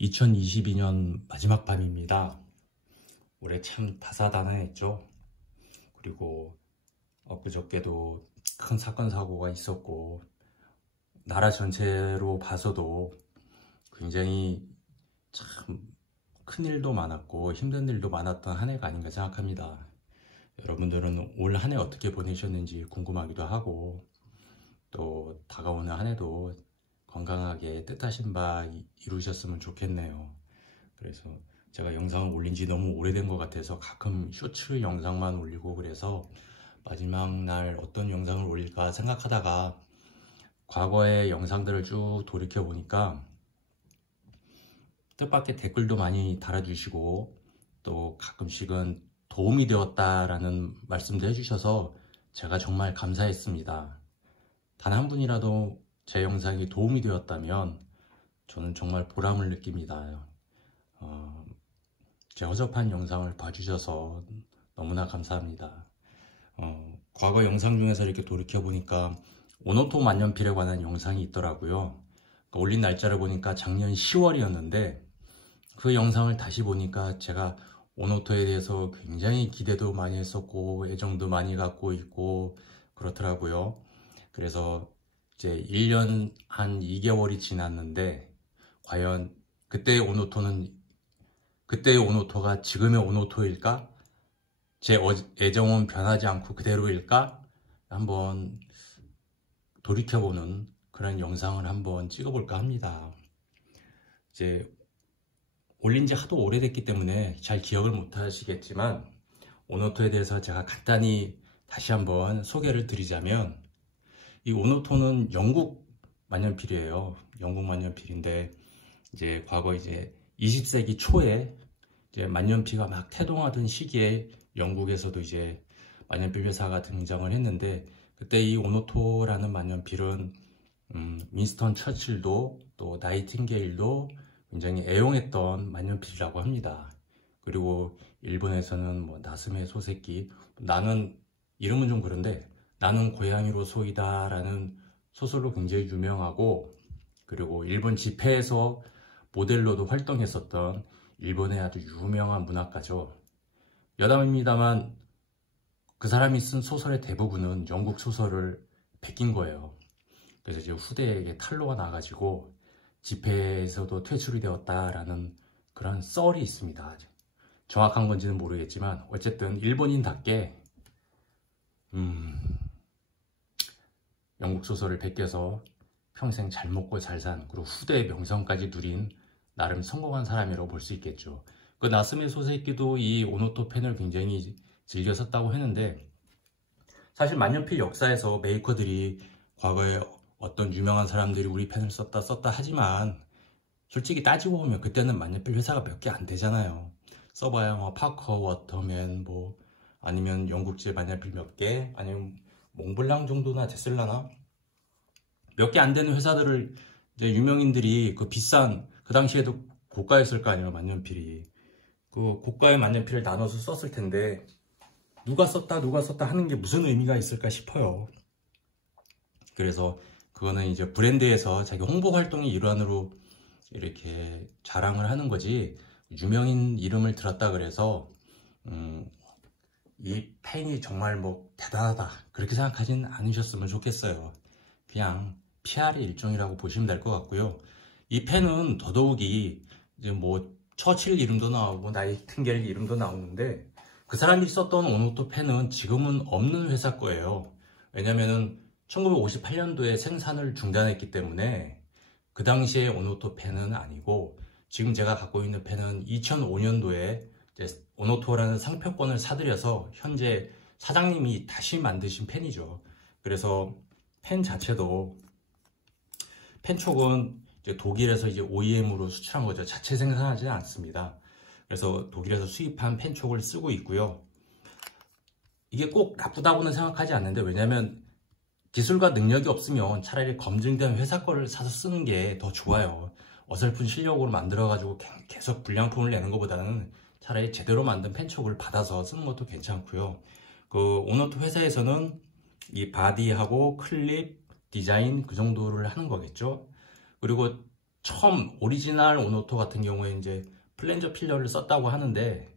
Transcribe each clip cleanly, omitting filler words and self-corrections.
2022년 마지막 밤입니다. 올해 참 다사다난했죠. 그리고 엊그저께도 큰 사건 사고가 있었고, 나라 전체로 봐서도 굉장히 참 큰일도 많았고 힘든 일도 많았던 한 해가 아닌가 생각합니다. 여러분들은 올 한 해 어떻게 보내셨는지 궁금하기도 하고, 또 다가오는 한 해도 건강하게 뜻하신 바 이루셨으면 좋겠네요. 그래서 제가 영상을 올린 지 너무 오래된 것 같아서 가끔 쇼츠 영상만 올리고, 그래서 마지막 날 어떤 영상을 올릴까 생각하다가 과거의 영상들을 쭉 돌이켜 보니까 뜻밖의 댓글도 많이 달아주시고, 또 가끔씩은 도움이 되었다라는 말씀도 해주셔서 제가 정말 감사했습니다. 단 한 분이라도 제 영상이 도움이 되었다면 저는 정말 보람을 느낍니다. 제 허접한 영상을 봐주셔서 너무나 감사합니다. 과거 영상 중에서 이렇게 돌이켜보니까 오노토 만년필에 관한 영상이 있더라고요. 올린 날짜를 보니까 작년 10월이었는데 그 영상을 다시 보니까 제가 오노토에 대해서 굉장히 기대도 많이 했었고 애정도 많이 갖고 있고 그렇더라고요. 그래서 이제 1년 한 2개월이 지났는데 과연 그때의 오노토가 지금의 오노토일까? 제 애정은 변하지 않고 그대로일까? 한번 돌이켜보는 그런 영상을 한번 찍어볼까 합니다. 이제 올린 지 하도 오래됐기 때문에 잘 기억을 못 하시겠지만, 오노토에 대해서 제가 간단히 다시 한번 소개를 드리자면, 이 오노토는 영국 만년필이에요. 영국 만년필인데, 이제 과거 이제 20세기 초에 이제 만년필가 막 태동하던 시기에 영국에서도 이제 만년필 회사가 등장을 했는데, 그때 이 오노토라는 만년필은 윈스턴 처칠도 또 나이팅게일도 굉장히 애용했던 만년필이라고 합니다. 그리고 일본에서는 뭐 나스메 소세키, 나는 이름은 좀 그런데 나는 고양이로 소이다 라는 소설로 굉장히 유명하고, 그리고 일본 집회에서 모델로도 활동했었던 일본의 아주 유명한 문학가죠. 여담입니다만 그 사람이 쓴 소설의 대부분은 영국 소설을 베낀 거예요. 그래서 이제 후대에게 탄로가 나가지고 집회에서도 퇴출이 되었다라는 그런 썰이 있습니다. 정확한 건지는 모르겠지만 어쨌든 일본인답게 영국 소설을 베껴서 평생 잘 먹고 잘 산, 그리고 후대의 명성까지 누린 나름 성공한 사람이라고 볼 수 있겠죠. 그 나스메 소세키도 이 오노토 펜을 굉장히 즐겨 썼다고 했는데, 사실 만년필 역사에서 메이커들이 과거에 어떤 유명한 사람들이 우리 펜을 썼다 하지만 솔직히 따지고 보면 그때는 만년필 회사가 몇 개 안 되잖아요. 써봐야 뭐 파커, 워터맨, 뭐 아니면 영국제 만년필 몇 개, 아니면 몽블랑 정도나 됐을라나? 몇 개 안 되는 회사들을 이제 유명인들이 그 비싼, 그 당시에도 고가였을 거 아니에요, 만년필이. 그 고가의 만년필을 나눠서 썼을 텐데 누가 썼다 하는 게 무슨 의미가 있을까 싶어요. 그래서 그거는 이제 브랜드에서 자기 홍보 활동의 일환으로 이렇게 자랑을 하는 거지, 유명인 이름을 들었다 그래서 이 펜이 정말 뭐 대단하다 그렇게 생각하진 않으셨으면 좋겠어요. 그냥 PR의 일종이라고 보시면 될 것 같고요. 이 펜은 더더욱이 이제 뭐 처칠 이름도 나오고 나이팅게일 이름도 나오는데, 그 사람이 썼던 오노토 펜은 지금은 없는 회사 거예요. 왜냐면은 1958년도에 생산을 중단했기 때문에 그 당시에 오노토 펜은 아니고, 지금 제가 갖고 있는 펜은 2005년도에 오노토라는 상표권을 사들여서 현재 사장님이 다시 만드신 펜이죠. 그래서 펜 자체도, 펜촉은 이제 독일에서 이제 OEM으로 수출한 거죠. 자체 생산하지 않습니다. 그래서 독일에서 수입한 펜촉을 쓰고 있고요. 이게 꼭 나쁘다고는 생각하지 않는데, 왜냐면 기술과 능력이 없으면 차라리 검증된 회사 거를 사서 쓰는 게 더 좋아요. 어설픈 실력으로 만들어가지고 계속 불량품을 내는 것보다는 차라리 제대로 만든 펜촉을 받아서 쓰는 것도 괜찮고요. 그 오노토 회사에서는 이 바디하고 클립, 디자인 그 정도를 하는 거겠죠. 그리고 처음 오리지널 오노토 같은 경우에 이제 플랜저 필러를 썼다고 하는데,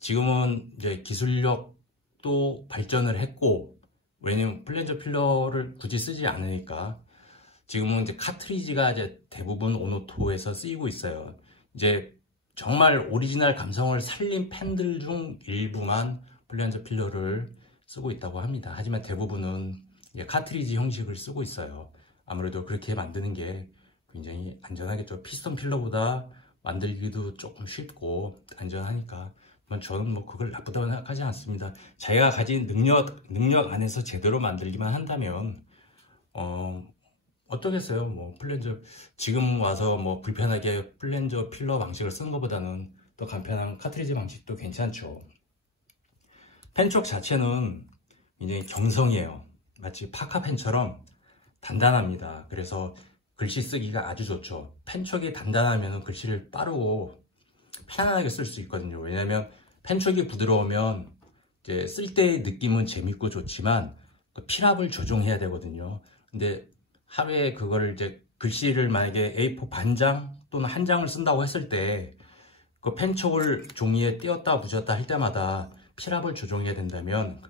지금은 이제 기술력도 발전을 했고, 왜냐면 플랜저 필러를 굳이 쓰지 않으니까 지금은 이제 카트리지가 이제 대부분 오노토에서 쓰이고 있어요. 이제 정말 오리지널 감성을 살린 팬들 중 일부만 플랜저 필러를 쓰고 있다고 합니다. 하지만 대부분은 이제 카트리지 형식을 쓰고 있어요. 아무래도 그렇게 만드는 게 굉장히 안전하겠죠. 피스톤 필러보다 만들기도 조금 쉽고 안전하니까. 저는 뭐 그걸 나쁘다고 생각하지 않습니다. 자기가 가진 능력 안에서 제대로 만들기만 한다면 어떠겠어요? 뭐 플랜저 지금 와서 뭐 불편하게 플랜저 필러 방식을 쓰는 것보다는 더 간편한 카트리지 방식도 괜찮죠. 펜 쪽 자체는 굉장히 경성이에요. 마치 파카펜처럼 단단합니다. 그래서 글씨 쓰기가 아주 좋죠. 펜 촉이 단단하면 글씨를 빠르고 편안하게 쓸 수 있거든요. 왜냐하면 펜 촉이 부드러우면 이제 쓸 때의 느낌은 재밌고 좋지만 필압을 조정해야 되거든요. 근데 하루에 그거를 이제 글씨를 만약에 A4 반장 또는 한 장을 쓴다고 했을 때 그 펜 촉을 종이에 띄었다 붙였다 할 때마다 필압을 조정해야 된다면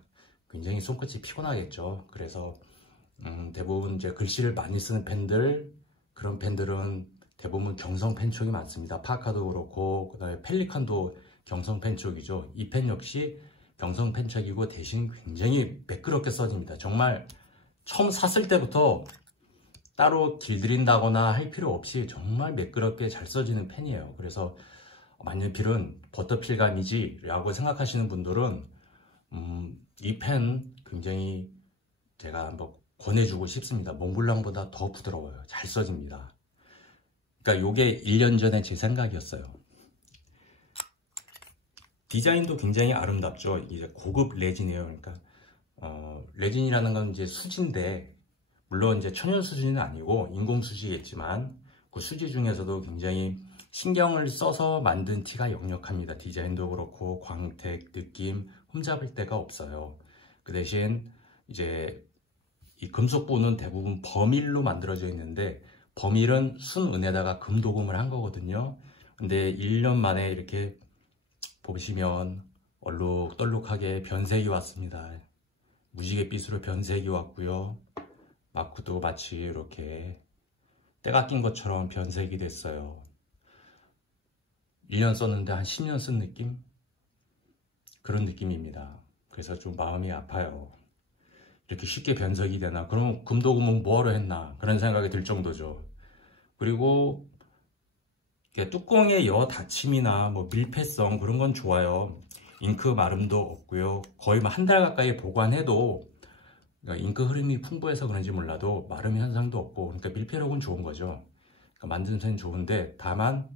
굉장히 손끝이 피곤하겠죠. 그래서 대부분 이제 글씨를 많이 쓰는 펜들, 그런 펜들은 대부분 경성 펜 촉이 많습니다. 파카도 그렇고 그다음에 펠리컨도 경성 펜 촉이죠. 이 펜 역시 경성 펜 촉이고 대신 굉장히 매끄럽게 써집니다. 정말 처음 샀을 때부터 따로 길들인다거나 할 필요 없이 정말 매끄럽게 잘 써지는 펜이에요. 그래서 만년필은 버터필감이지 라고 생각하시는 분들은 이 펜 굉장히 제가 한번 권해주고 싶습니다. 몽블랑보다 더 부드러워요. 잘 써집니다. 그러니까 요게 1년 전에 제 생각이었어요. 디자인도 굉장히 아름답죠. 이제 고급 레진이에요. 그러니까 레진이라는 건 이제 수지인데, 물론 이제 천연 수지는 아니고 인공 수지겠지만 그 수지 중에서도 굉장히 신경을 써서 만든 티가 역력합니다. 디자인도 그렇고 광택, 느낌 흠잡을 데가 없어요. 그 대신 이제 이 금속부는 대부분 버밀로 만들어져 있는데, 버밀은 순은에다가 금도금을 한 거거든요. 근데 1년 만에 이렇게 보시면 얼룩덜룩하게 변색이 왔습니다. 무지갯빛으로 변색이 왔고요. 마크도 마치 이렇게 때가 낀 것처럼 변색이 됐어요. 1년 썼는데 한 10년 쓴 느낌? 그런 느낌입니다. 그래서 좀 마음이 아파요. 이렇게 쉽게 변색이 되나? 그럼 금도금은 뭐하러 했나? 그런 생각이 들 정도죠. 그리고 뚜껑의 여 닫힘이나 뭐 밀폐성 그런 건 좋아요. 잉크 마름도 없고요. 거의 한 달 가까이 보관해도 잉크 흐름이 풍부해서 그런지 몰라도 마름 현상도 없고, 그러니까 밀폐력은 좋은 거죠. 그러니까 만드는 펜은 좋은데, 다만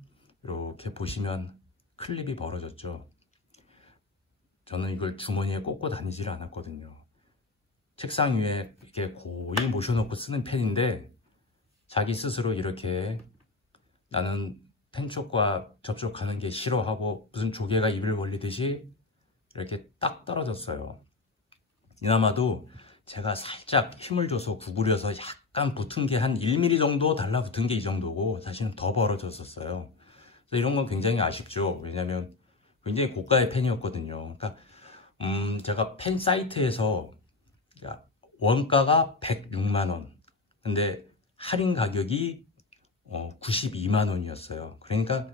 이렇게 보시면 클립이 벌어졌죠. 저는 이걸 주머니에 꽂고 다니지를 않았거든요. 책상 위에 이렇게 고이 모셔놓고 쓰는 펜인데, 자기 스스로 이렇게 나는 펜촉과 접촉하는 게 싫어하고 무슨 조개가 입을 벌리듯이 이렇게 딱 떨어졌어요. 이나마도 제가 살짝 힘을 줘서 구부려서 약간 붙은 게 한 1mm 정도 달라붙은 게 이 정도고, 사실은 더 벌어졌었어요. 그래서 이런 건 굉장히 아쉽죠. 왜냐면 굉장히 고가의 펜이었거든요. 그러니까 제가 펜 사이트에서 원가가 106만원, 근데 할인 가격이 92만원이었어요. 그러니까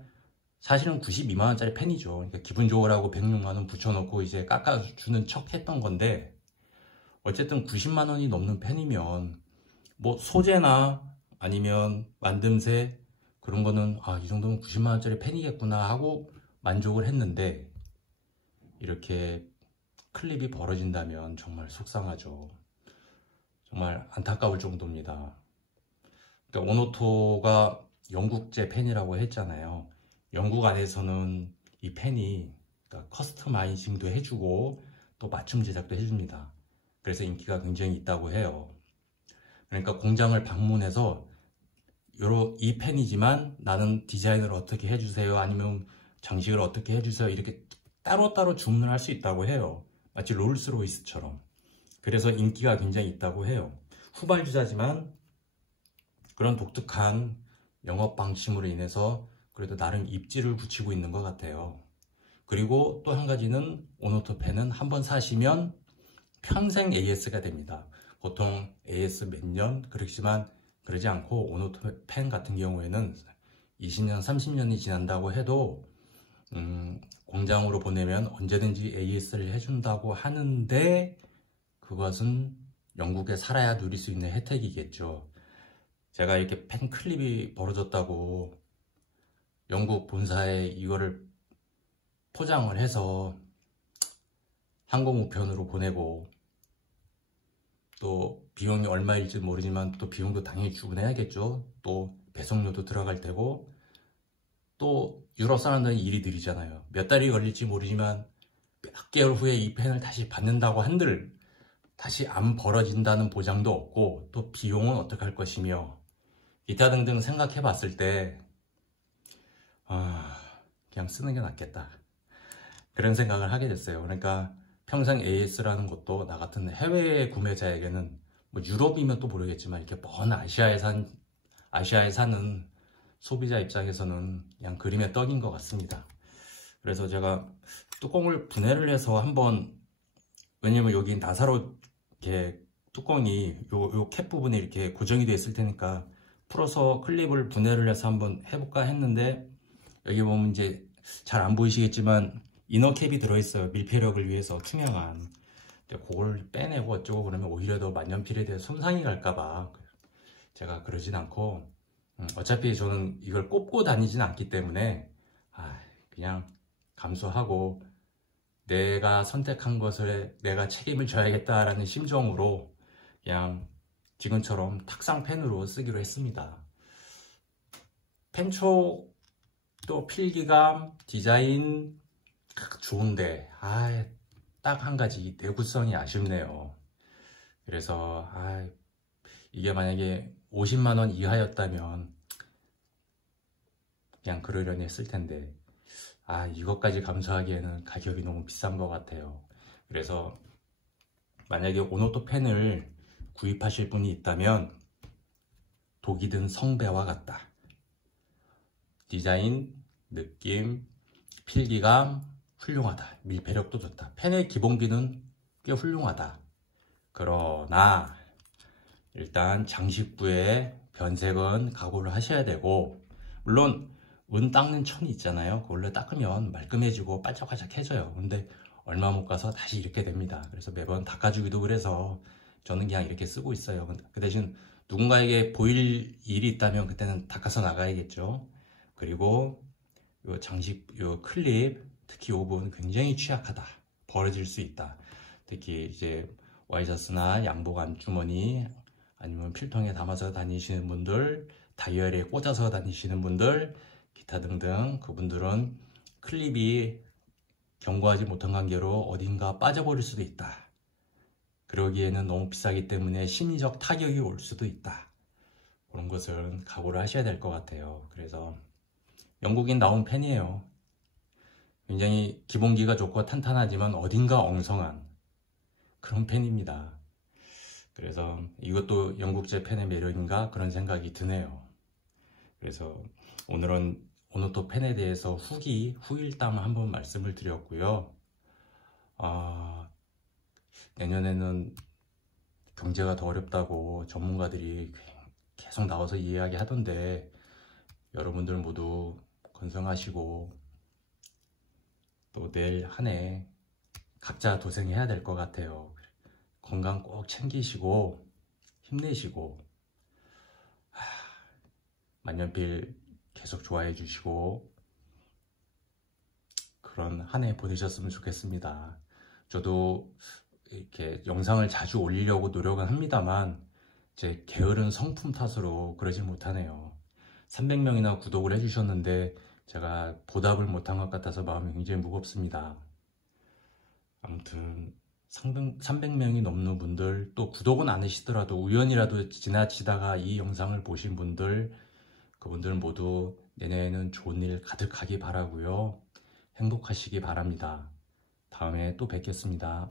사실은 92만원짜리 펜이죠. 그러니까 기분 좋으라고 106만원 붙여놓고 이제 깎아주는 척 했던 건데, 어쨌든 90만원이 넘는 펜이면 뭐 소재나 아니면 만듦새 그런 거는 이 정도면 90만원짜리 펜이겠구나 하고 만족을 했는데, 이렇게 클립이 벌어진다면 정말 속상하죠. 정말 안타까울 정도입니다. 그러니까 오노토가 영국제 펜이라고 했잖아요. 영국 안에서는 이 펜이 커스터마이징도 해주고 또 맞춤 제작도 해줍니다. 그래서 인기가 굉장히 있다고 해요. 그러니까 공장을 방문해서 이 펜이지만 나는 디자인을 어떻게 해주세요, 아니면 장식을 어떻게 해주세요, 이렇게 따로따로 주문할 수 있다고 해요. 마치 롤스로이스처럼. 그래서 인기가 굉장히 있다고 해요. 후발주자지만 그런 독특한 영업 방침으로 인해서 그래도 나름 입지를 굳히고 있는 것 같아요. 그리고 또 한 가지는 오노토 펜은 한번 사시면 평생 AS가 됩니다. 보통 AS 몇 년 그렇지만 그러지 않고 오노토 펜 같은 경우에는 20년, 30년이 지난다고 해도 공장으로 보내면 언제든지 AS를 해준다고 하는데 그것은 영국에 살아야 누릴 수 있는 혜택이겠죠. 제가 이렇게 펜 클립이 벌어졌다고 영국 본사에 이거를 포장을 해서 항공 우편으로 보내고 또 비용이 얼마일지 모르지만 또 비용도 당연히 주문해야겠죠. 또 배송료도 들어갈 테고 또 유럽 사람들은 일이 느리잖아요. 몇 달이 걸릴지 모르지만 몇 개월 후에 이 펜을 다시 받는다고 한들 다시 안 벌어진다는 보장도 없고 또 비용은 어떻게 할 것이며 기타 등등 생각해 봤을 때 그냥 쓰는 게 낫겠다 그런 생각을 하게 됐어요. 그러니까 평생 AS라는 것도 나 같은 해외 구매자에게는 뭐 유럽이면 또 모르겠지만 이렇게 먼 아시아에 사는 소비자 입장에서는 그냥 그림의 떡인 것 같습니다. 그래서 제가 뚜껑을 분해를 해서 한번, 왜냐면 여기 나사로 이렇게 뚜껑이 요 캡 부분이 이렇게 고정이 되어 있을 테니까 풀어서 클립을 분해를 해서 한번 해볼까 했는데 여기 보면 이제 잘 안 보이시겠지만 이너캡이 들어있어요. 밀폐력을 위해서 투명한. 그걸 빼내고 어쩌고 그러면 오히려 더 만년필에 대해 손상이 갈까봐 제가 그러진 않고 어차피 저는 이걸 꼽고 다니진 않기 때문에 그냥 감수하고 내가 선택한 것을 내가 책임을 져야겠다라는 심정으로 그냥 지금처럼 탁상 펜으로 쓰기로 했습니다. 펜촉 또 필기감 디자인 좋은데 딱 한 가지 내구성이 아쉽네요. 그래서 이게 만약에 50만원 이하였다면 그냥 그러려니 했을 텐데 이것까지 감수하기에는 가격이 너무 비싼 것 같아요. 그래서 만약에 오노토 펜을 구입하실 분이 있다면 독이 든 성배와 같다. 디자인, 느낌, 필기감 훌륭하다. 밀폐력도 좋다. 펜의 기본기는 꽤 훌륭하다. 그러나 일단 장식부의 변색은 각오를 하셔야 되고, 물론 은 닦는 천이 있잖아요. 그걸로 닦으면 말끔해지고 반짝반짝해져요. 근데 얼마 못 가서 다시 이렇게 됩니다. 그래서 매번 닦아주기도 그래서 저는 그냥 이렇게 쓰고 있어요. 그 대신 누군가에게 보일 일이 있다면 그때는 닦아서 나가야겠죠. 그리고 요 장식, 요 클립, 특히 요 부분 굉장히 취약하다. 벌어질 수 있다. 특히 이제 와이셔츠나 양복 안주머니 아니면 필통에 담아서 다니시는 분들, 다이어리에 꽂아서 다니시는 분들, 기타 등등 그분들은 클립이 견고하지 못한 관계로 어딘가 빠져버릴 수도 있다. 그러기에는 너무 비싸기 때문에 심리적 타격이 올 수도 있다. 그런 것은 각오를 하셔야 될 것 같아요. 그래서 영국인 나온 펜이에요. 굉장히 기본기가 좋고 탄탄하지만 어딘가 엉성한 그런 펜입니다. 그래서 이것도 영국제 펜의 매력인가 그런 생각이 드네요. 그래서 오늘은 오노토 펜에 대해서 후일담 한번 말씀을 드렸고요. 내년에는 경제가 더 어렵다고 전문가들이 계속 나와서 이야기 하던데 여러분들 모두 건강하시고 또 내일 한 해 각자 도생해야 될 것 같아요. 건강 꼭 챙기시고 힘내시고 만년필 계속 좋아해 주시고 그런 한 해 보내셨으면 좋겠습니다. 저도 이렇게 영상을 자주 올리려고 노력은 합니다만 제 게으른 성품 탓으로 그러지 못하네요. 300명이나 구독을 해주셨는데 제가 보답을 못한 것 같아서 마음이 굉장히 무겁습니다. 아무튼 300명이 넘는 분들, 또 구독은 안 하시더라도 우연이라도 지나치다가 이 영상을 보신 분들, 그분들 모두 내년에는 좋은 일 가득하기 바라고요. 행복하시기 바랍니다. 다음에 또 뵙겠습니다.